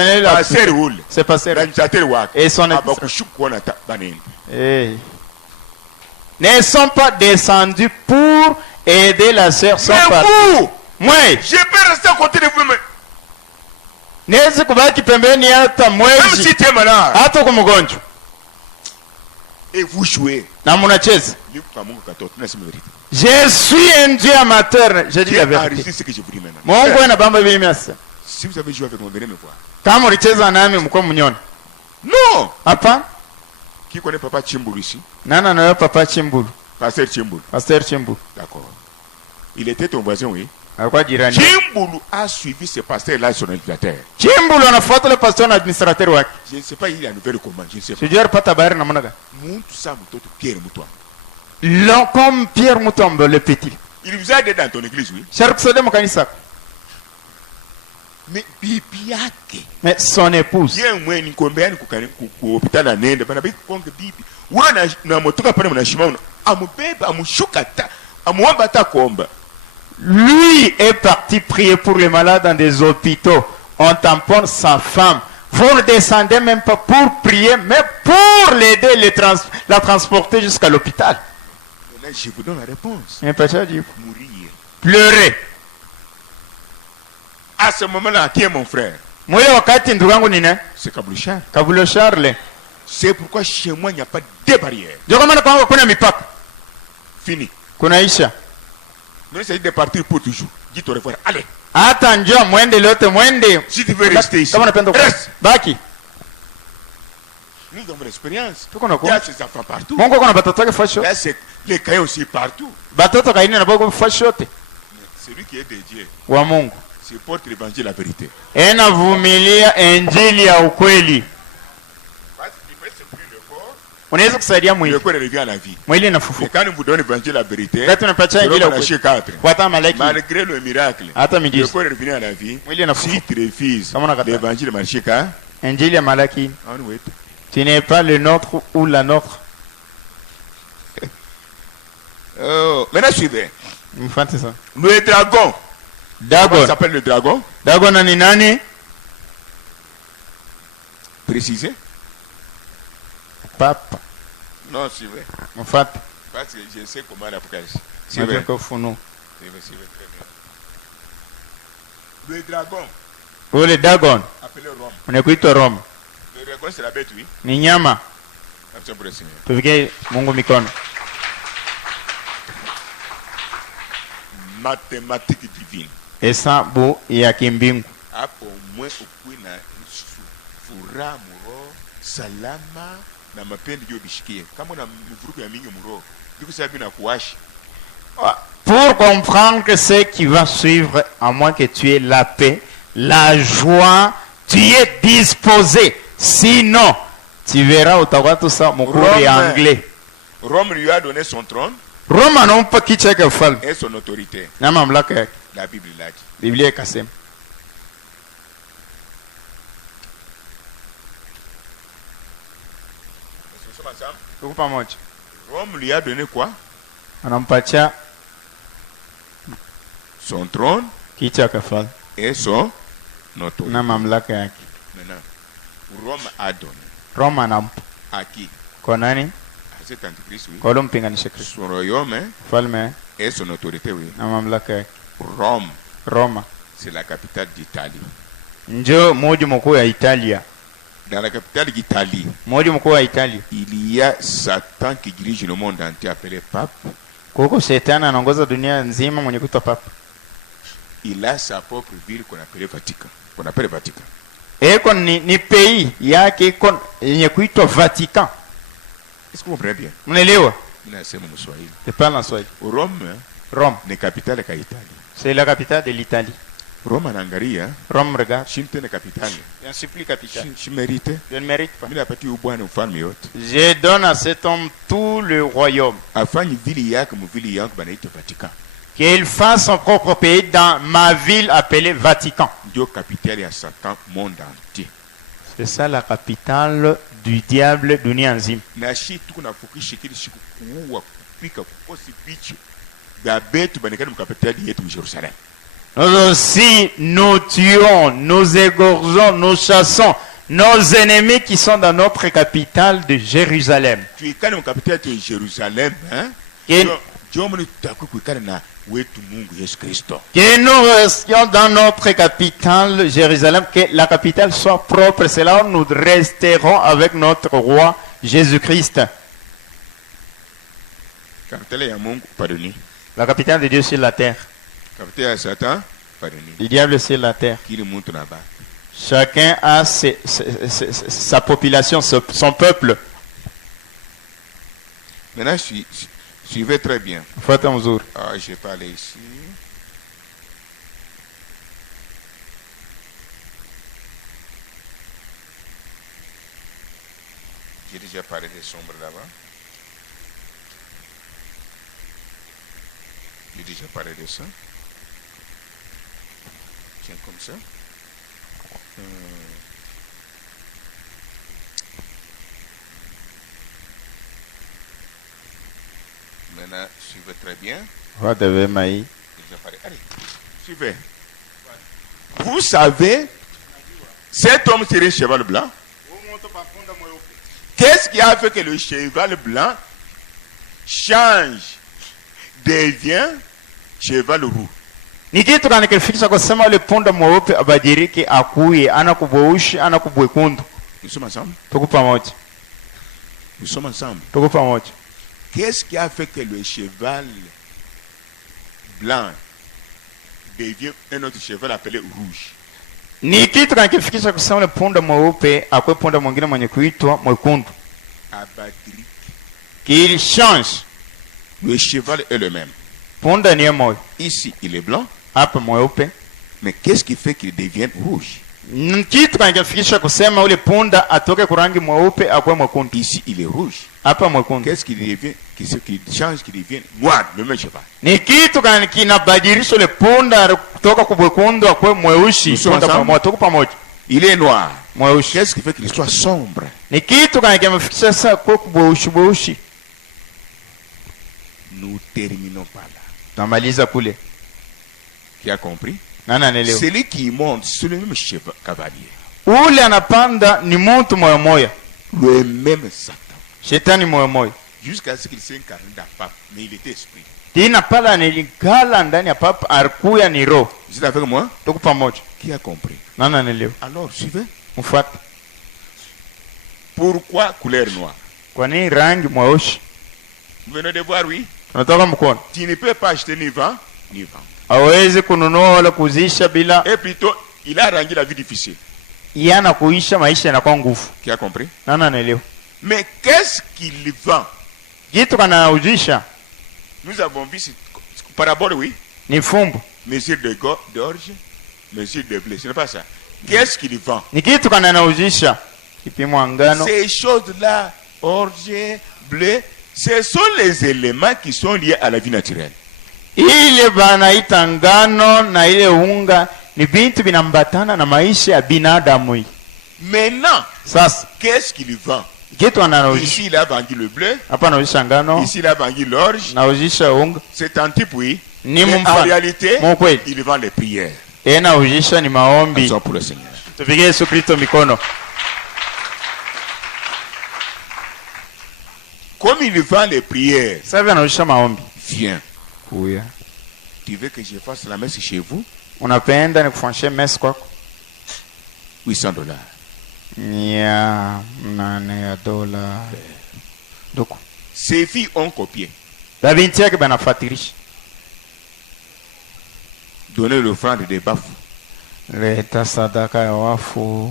amenez la c'est passé. Et son ne sont pas descendus pour aider la sœur. Moi, je peux rester à côté de vous. Même si tu es malade. Et vous jouez. Je suis un Dieu amateur. Je dis la vérité. Ce que je vous dis maintenant. Si vous avez joué avec moi, venez me voir. Non. Qui connaît Papa Chimbulu ici? Non, Papa Chimbulu. Pasteur Chimbulu. Pasteur Chimbulu. D'accord. Il était ton voisin, oui. Chimbulu a suivi ce pasteur-là, son administrateur. Chimbulu a fait le pasteur administrateur. Je ne sais pas, il a une nouvelle commande. Je ne sais pas. Je dis pas tabaire na monaga. Pierre Moutoua. L'homme comme Pierre Moutombe, le petit. Il vous a aidé dans ton église, oui. Mais Bibiake. Mais son épouse. Lui est parti prier pour les malades dans des hôpitaux. On tamponne sa femme. Vous ne descendez même pas pour prier, mais pour l'aider, la transporter jusqu'à l'hôpital. Je vous donne la réponse. Mourir. Pleurer. À ce moment-là, qui est mon frère? C'est Kaboulo Charles. C'est pourquoi chez moi, il n'y a pas de barrière. Fini. Nous essayons de partir pour toujours. Dites au revoir. Allez. Si tu veux rester ici, reste. Nous avons l'expérience. Il y a ces enfants partout. Il y a les cahiers aussi partout. Celui qui est dédié, c'est porte l'évangile, la vérité. Le corps revient à la vie. Et quand nous vous donnons l'évangile, la vérité, malgré le miracle, le corps revient à la vie. Si tu refuses l'évangile, tu n'es pas le nôtre ou la nôtre. Maintenant, suivez. Le dragon. Comment s'appelle le dragon? Dagon nani? Précisez. Papa. Non, suivez. Parce que je sais comment la prêche. Suivez. Le dragon. Oh, le dragon. Appelé Rome. On écoute Rome. Le dragon, c'est la bête, oui. Ni nyama. Action pour le Seigneur. Tuvike Mungu mikono. Mathématique divine. Hesabu ya kimbingu. Hapo mwe ukuina furaha muro salama na mapendi yo bishikie. Kama na mvuruko ya mingi muro, ndiko sababu na kuwashi. Pour comprendre ce qui va suivre, à moins que tu aies la paix, la joie, tu es disposé. Sinon, tu verras au tawa tout ça, mon cours est anglais. Rome lui a donné son trône. Rome n'a pas quitté le fal. Et son autorité. La Bible l'a dit. La Bible est cassée. Rome lui a donné quoi? Son trône et son autorité. Maintenant, Rome a donné. À qui? À cet antichrist, oui. Son royaume et son autorité, oui. Rome, c'est la capitale d'Italie. Dans la capitale d'Italie, il y a Satan qui dirige le monde entier, appelé pape. Il a sa propre ville qu'on appelle Vatican. Et ni pays yake Vatican. Est-ce que vous comprenez bien? C'est pas en Swahili. Rome, c'est la capitale de l'Italie. C'est la capitale de l'Italie. Rome en Hongrie, hein? Rome, regarde. Je suis capitale. Je ne suis plus capitale. Je mérite. Je ne mérite pas. Je donne à cet homme tout le royaume. Qu'il fasse son propre pays dans ma ville appelée Vatican. C'est ça la capitale du diable Dunianzim. nous aussi, nous tuons, nous égorgeons, nous chassons nos ennemis qui sont dans notre capitale de Jérusalem. Tu es quand même capitale de Jérusalem, hein? Que nous restions dans notre capitale, Jérusalem, que la capitale soit propre. C'est là où nous resterons avec notre roi Jésus-Christ. La capitale de Dieu sur la terre. Le diable sur la terre. Chacun a sa population, son peuple. Maintenant, suivez très bien. Je vais parler ici. J'ai déjà parlé des sombres là-bas. J'ai déjà parlé de ça. Tiens, comme ça. Maintenant, suivez très bien. Allez, suivez. Vous savez, cet homme serait un cheval blanc. Qu'est-ce qui a fait que le cheval blanc change, devient cheval roux? ni kitu gani kilifikisha kusema ule punda mweupe abadilike akuye anakubweushi anakubwekundu? Nous sommes ensemble. Tuko pamoja. Nous sommes ensemble. Tuko pamoja. Qu'est-ce qui a fait que le cheval blanc devient un autre cheval appelé rouge? Ni kitu gani kilifikisha kusema ule punda mweupe akwe punda mwingine mwenye kuitwa mwekundu? Abadrik. Qu'il change. Le cheval est le même. Punda ni moyo. Ici, il est blanc. Hapa mweupe. Mais qu'est-ce qui fait qu'il devienne rouge? Kitu gani kilifikisha kusema ule punda atoke kurangi mweupe akwe mwekundu? Ici, il est rouge. Hapa mwekundu. Qu'est-ce qui devient, qui change, qui devient noir, le même cheval? Ni kitu gani kinabadilisha ule punda kutoka kubwekundu akwe mweusi? Punda pamoja, tuko pamoja. Il est noir. Mweusi. Qu'est-ce qui fait qu'il soit sombre? Ni kitu gani kimefikisha sasa kwa kubweushi? Nous terminons par là. Namaliza kule. Qui a compris? Nani anaelewa? Celui qui monte, c'est le même cheval cavalier. Ule anapanda ni mtu moyo moyo. Le même Satan. Shetani moyo moyo. Jusqu'à ce qu'il s'incarne dans pape, mais il était esprit. Tina pala nilikala ndani ya papa alikuya ni roho. Vous êtes avec moi? Tuko pamoja. Qui a compris? Nani anaelewa? Alors, suivez. Mfuate. Pourquoi couleur noire? Kwa nini rangi mweusi? Vous venez de voir, oui? Unataka mkono? Tu ne peux pas acheter ni vent, ni vent. Hawezi kununua wala kuzisha bila. Et plutôt, il a rendu la vie difficile. Yana kuisha maisha yanakuwa nguvu. Qui a compris? Nani anaelewa? Mais qu'est-ce qu'il vend? Kitu kanauzisha. Nous avons vu parabole, oui? Ni fumbo. Mesure d'orge, mesure de blé. Ce n'est pas ça. Qu'est-ce qu'il vend? Ni kitu kanauzisha. Kipimo ngano. Ces choses-là, orge, blé, ce sont les éléments qui sont liés à la vie naturelle. Ile banaita ngano na ile unga ni vitu vinambatana na maisha ya binadamu. Maintenant, sasa qu'est-ce qu'il vend? Kitu anauzisha. Ici il a vendu le blé. Hapa anauzisha ngano. Ici il a vendu l'orge. Nauzisha unga. C'est un type, oui. Ni mais en réalité, il vend les prières. Nauzisha ni maombi. Pour le Seigneur. Tupige Yesu Kristo mikono. Comme il vend les prières. Sasa anauzisha maombi. Viens. Kuya. Tu veux que je fasse la messe chez vous? Unapenda nikufanyie messe kwako? $800. Ya $8. Donc, ces filles ont copié. Babinti yake banafuatilisha. Donner l'offrande des bafous. Leta sadaka ya wafu.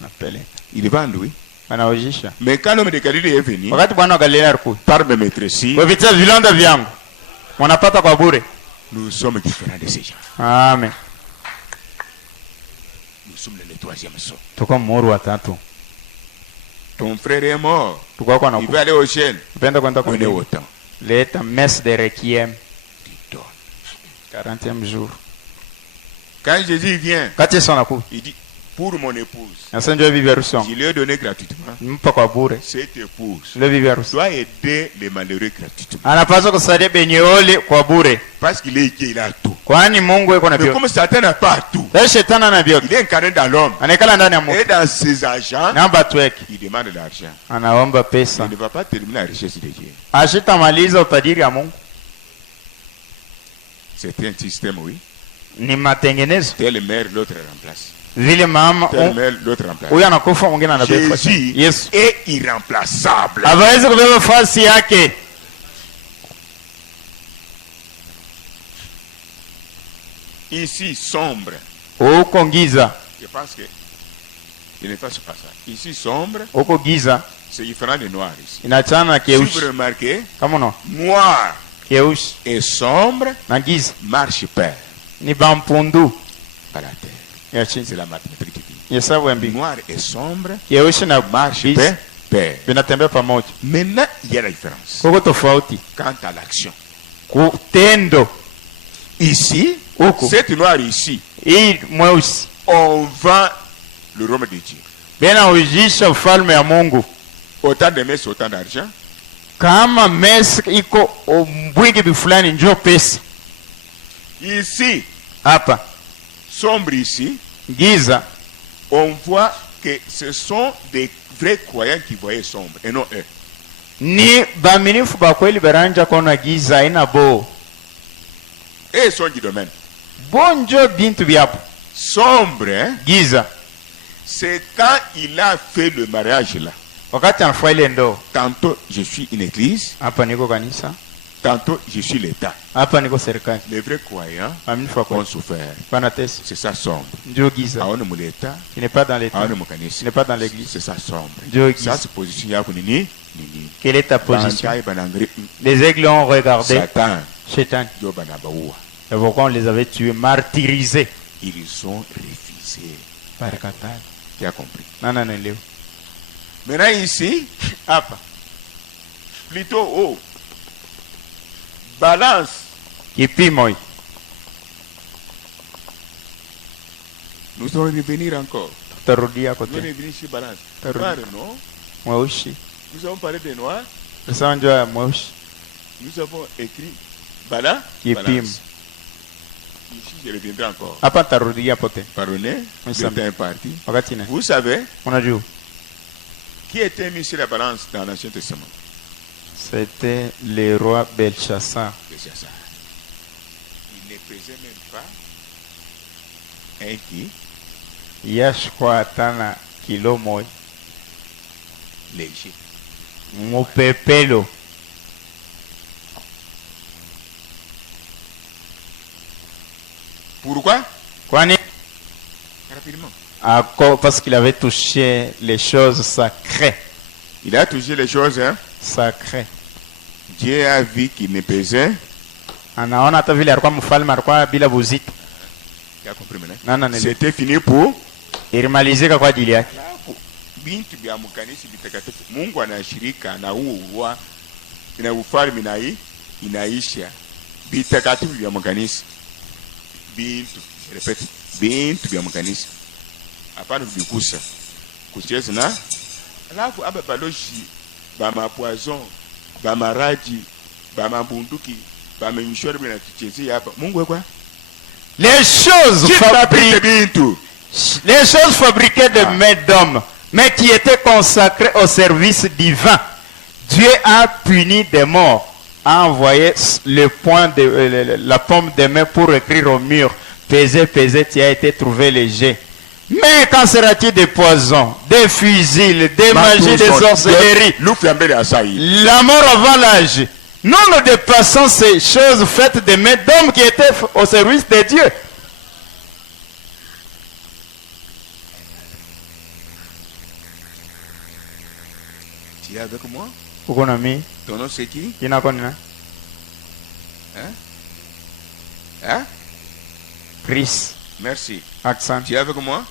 Napeleka. Il vend, oui. Anaujisha. Mais quand l'homme de Galilée est venu, wakati Bwana wa Galilea alikuwa, par mes maîtresses, kupitia vilonda vyangu wanapata kwa bure. Nous sommes différents de ces gens. Amen. Nous sommes le troisième saut. Tuko muhuri wa tatu. Ton frère est mort. Tuko kwa il veut aller au ciel. Upenda kwenda kwa Dieu. Leta messe de requiem. Tu donnes. 40e jour. Quand Jésus vient, kati Yesu anakuja, il dit pour mon épouse. Nasa ndio bibi harusi wangu. Je lui ai donné gratuitement. Nimpa kwa bure. Cette épouse Ndio bibi harusi. doit aider les malheureux gratuitement. Anapaswa kusaidia benye ole kwa bure. Parce qu'il est équipé, il a tout. Kwani Mungu yuko na Mais vyote. comme Satan n'a pas tout, Sasa shetani ana vyote. il est incarné dans l'homme. Anaikala ndani ya Mungu. Et dans ses agents, Na watu wake. il demande de l'argent. Anaomba Il pesa. ne va pas terminer la richesse de Dieu. Ashitamaliza utajiri ya Mungu. C'est un système, oui. Ni matengenezo. Tel mère, l'autre remplace. Vile mama Tel mère, l'autre remplace. huyu anakufa mwingine anabeba. Jésus Yesu est irremplaçable. hawezi kubeba fasi yake. Ici, sombre. Huko giza, Je pense que il ne fasse pas ça. Ici, sombre, huko giza c'est différent de noir ici. inachana na Si vous keushi. remarquez, Kama no noir keushi et sombre na giza marchent pair ni bampundu à la terre. ya chini. C'est la mathématique divine. Hesabu ya mbingu. Noir et sombre Keushi na marchent giza pair, pair. vinatembea pamoja. Maintenant, il y a la différence. Kuko tofauti Quant à l'action. kutendo. Ici, Huko cette noire ici, hii mweusi on vend le royaume de Dieu. binaujisha ufalme ya Mungu. Autant de messe, autant d'argent. Kama mesi iko mbwingi bifulani njo pesa. Ici, Hapa sombre ici, giza on voit que ce sont des vrais croyants qui voyaient sombre et non eux. ni baminifu bakweli baranja kona giza ina bo Et ils sont du domaine. bonjo bintu byapo. Sombre, hein, Giza c'est quand il a fait le mariage là. wakati anafua ile ndoo. Tantôt je suis une église, Hapa niko kanisa, tantôt je suis l'État. hapa niko serikali. Les vrais croyants Baminifu ont bakweli souffert. banatesa C'est ça sombre. njo giza. Aone mu l'État, Il n'est pas dans l'état, aone mu il kanisa. n'est pas dans l'église. C'est ça sombre. Njo Ça giza. c'est position yako nini? Nini. Quelle est ta position? Bangai banangri Les aigles ont regardé Satan Shétan. yo banabaua. Et pourquoi on les avait tués, martyrisés Ils ont refusé. par Qatar. Tu as compris. Nana nelewa. Maintenant ici, Hapa plutôt haut. Balance. kipimo hii Nous allons revenir encore. tutarudia Nous allons kote revenir sur balance. Tarudi. Noir, non? mweusi. Nous avons parlé de noir. Sasa njo ya mweusi Nous avons écrit balance. kipimo. Balance. Ici, je reviendrai encore. Hapa nitarudia pote Pardonnez, Oui, vous ça êtes un parti. wakati ne Vous savez unajua qui était mis sur la balance dans l'Ancien Testament? c'était le roi Belshazzar. C'est ça. Il ne pesait même pas un qui? Yashkwa tana kilo moja Léger. mupepelo. Pourquoi? Kwani Rapidement. parce qu'il avait touché les choses sacrées. Il a touché les choses, hein? Sacrées. Dieu a vu qu'il ne pesait. Anaona hata vile alikuwa mfalme alikuwa bila buzito. Tu as compris maintenant? Nana nele. C'était fini pour Ilimalizika kwa ajili yake. bintu vya mkanisa vitakatifu. Mungu anashirika na huo wa na ufalme na hii inaisha vitakatifu vya mkanisa. Bintu, repete, bintu vya mkanisa. Hapana vikusa. Kucheza na alafu aba baloshi ba mapoison, ba maraji, ba mabunduki, ba mishwari na tuchezea hapa. Mungu kwa Les choses fabriquées, bintu. les choses fabriquées de mains d'hommes, mais qui étaient consacrées au service divin. Dieu a puni des morts, a envoyé le point de la paume des mains pour écrire au mur. Pesez, pesez, tu as été trouvé léger. Mais qu'en sera-t-il des poisons, des fusils, des magies, des sorcelleries, la mort avant l'âge? Nous nous dépassons ces choses faites des mains d'hommes qui étaient au service de Dieu. Tu es avec moi? Uko na mimi? Ton nom c'est qui? Jina lako ni nani? Hein? Hein? Chris. Merci. Asante. Tu es avec moi?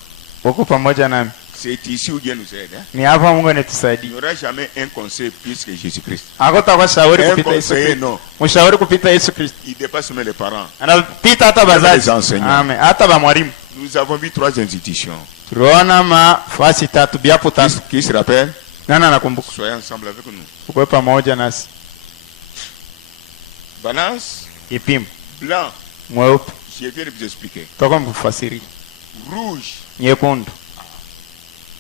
Uko pamoja nami? C'est ici où Dieu nous aide. Hein? Ni hapa Mungu Il anatusaidia. n'y aura jamais un conseil plus que Jésus-Christ. Hakutakuwa shauri Un kupita Yesu conseiller, Kristo. non. Mshauri kupita Yesu Kristo. Il dépasse même les parents. Anapita hata bazazi. Les enseignants. Amen. Hata ba mwalimu. Nous avons vu 3 institutions. Tuliona mafasi tatu biapo tatu. Qui se rappelle? Nani anakumbuka? Soyez ensemble avec nous. Uko pamoja nasi. Balance. Kipimo. Blanc. Mweupe. Je viens de vous expliquer. Toka mkufasiri. Rouge. Nyekundu.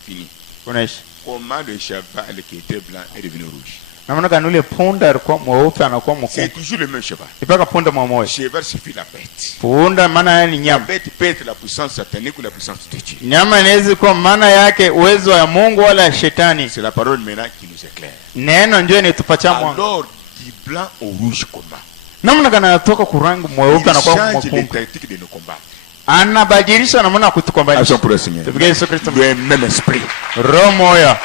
Fini. Unaisha. Comment le cheval qui était blanc est devenu rouge? Namna gani ule punda alikuwa mweupe anakuwa C'est mwekundu? toujours le même cheval. Ipaka punda mmoja. Cheval suffit la bête. Punda maana yake ni La nyama. bête peut être la puissance satanique ou la puissance de Dieu. Nyama inaweza kuwa maana yake uwezo wa Mungu wala ya shetani. C'est la parole maintenant qui nous éclaire. Neno ndio inatupatia mwanga. Alors, du blanc au rouge combat. Namna gani anatoka kurangi Il mweupe anakuwa change les mwekundu? tactiques de nos combats. Anabadilisha namna ya kutukombanisha. Action pour le Seigneur. Tupigie Yesu Kristo. Le même esprit. Roho moja.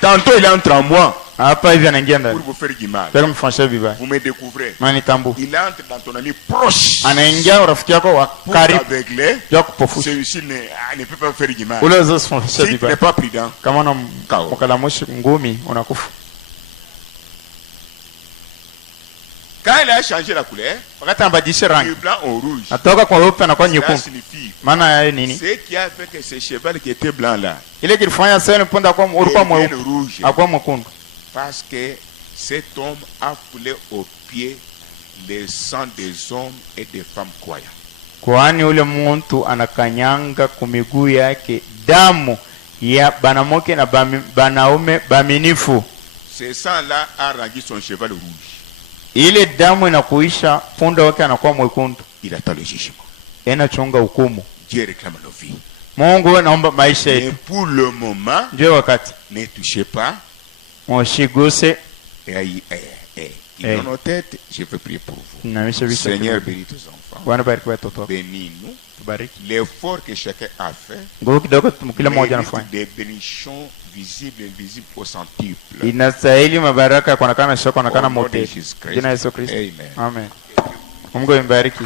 Tantôt il entre en moi Hapa hivi anaingia pour ndani. vous faire du mal. Nataka mfanyie vibaya. Vous me découvrez. Manitambu. Il entre dans ton ami proche Anaingia rafiki yako wa pour karibu t'aveugler. ya kupofusha. Celui-ci ne peut pas faire du mal. Ule uzosifanyie Si tu n'es vibaya. pas prudent, Kama una Kao. mkalamushi ngumi unakufa. quand il a changé la couleur, Wakati anabadilisha rangi. du blanc au rouge, Natoka kwa weupe anakuwa cela nyekundu. signifie Maana ya nini? ce qui a fait que ce cheval qui était blanc là Ile kilifanya sasa punda kwa ulikuwa devienne mweupe, rouge akuwa mwekundu. parce que cet homme a foulé aux pieds le sang des hommes et des femmes croyants. Kwani ule muntu anakanyanga kumiguu yake damu ya banamoke na banaume baminifu. Ce sang-là a rendu son cheval rouge. Ile damu inakuisha punda wake anakuwa mwekundu. Il attend le jugement. Inachunga hukumu. Dieu réclame nos vies. Mungu wewe naomba maisha Et yetu. pour le moment, Ndio wakati. ne touchez pas. Moshiguse Et dans nos têtes, je veux prier pour vous. inamisha vichwa. Seigneur, bénis tes enfants. Bwana bariki watoto wako. Bénis-nous. Tubariki. L'effort que chacun a fait, Nguvu kidogo kila mmoja mérite anafanya. des bénédictions visibles et invisibles au centuple. Inastahili mabaraka kuonekana sio kuonekana Au nom de mote. Jésus Christ. Jina Yesu Kristo. Amen. Amen. Mungu ambariki.